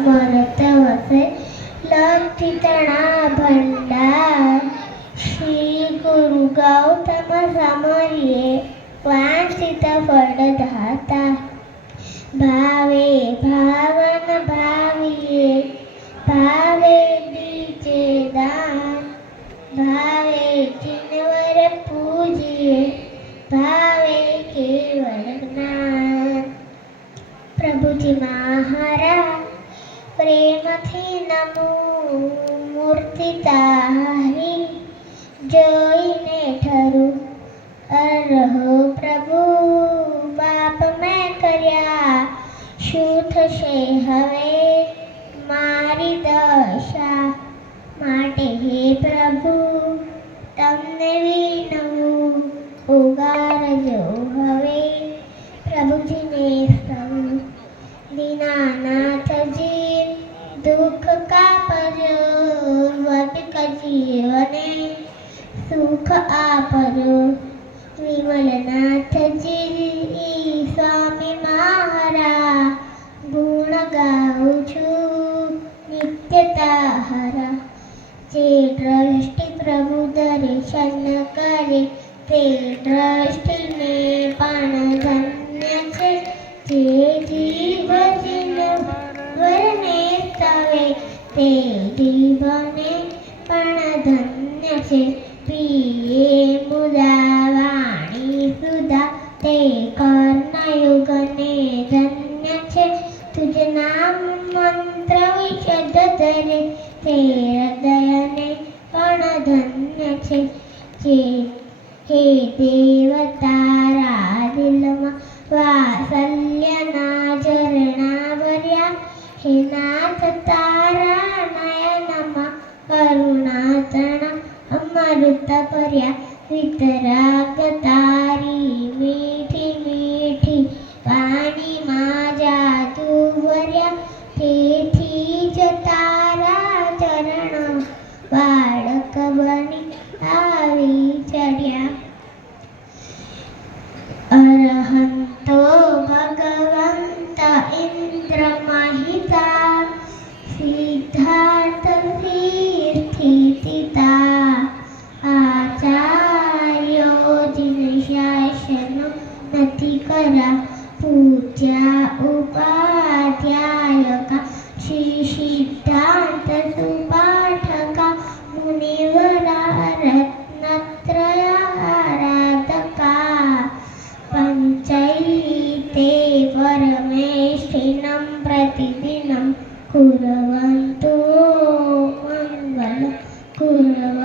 मरतवसे लक्षितणा भंडार श्री गुरु गौतम समर्ये वांछित फलदाता भावे भावन भाविये भावे दीजे दान भावे जिनवर पूजिए भावे केवल ज्ञान प्रभुजी महारा प्रेमथी नमो मूर्ति तारी જોઈને ઠરું અરહો પ્રભુ બાપ મેં કર્યા શું થશે હવે મારી દશા માટે હે પ્રભુ તમને વિનવું ઉગારજો હવે પ્રભુજીને સૌ દીનાનાથજી દુઃખ કાપજો વટક જીવને સુખ આપજો વિમલનાથજી સ્વામી મારા ગુણ ગાઉં છું નિત્યતા હરા જે દ્રષ્ટિ પ્રભુ દર્શન કરે તે દ્રષ્ટિને પણ ધન્ય છે જે જીવ જીવને સ્તવે તે જીવને પણ ધન્ય છે પીએ મુદા વાણી સુધા તે કર્ણયુગને ધન્ય છે તુજ નામ મંત્ર વિશદ ધરે તે હૃદયને પણ ધન્ય છે જે હે દેવ તારા દિલમાં વાત્સલ્યના ઝરણા ભર્યા હે નાથ તારા નયનમાં કરુણા તણા અમૃત ભર્યા વિતરાગ તારી મીઠી મીઠી વાણીમાં જાદુ ભર્યા તેથી જ તારા ચરણ બાળક બની આવી ચડ્યા અરહંતો ભગવંત ઇન્દ્ર મહિતા સિદ્ધાર્થ સીર્થિતા આચાર્યો જીન શાસનો નથી કરા પૂજ્યા ઉપાધ્યાયકા શ્રી સિદ્ધાંત સુપાઠકા મુનિવરા રત્નત્રયા આરાધકા પંચૈતે પરમેષ્ઠિनं प्रतिदिनं कुर्वन्तु मङ्गलं कुर्वन्तु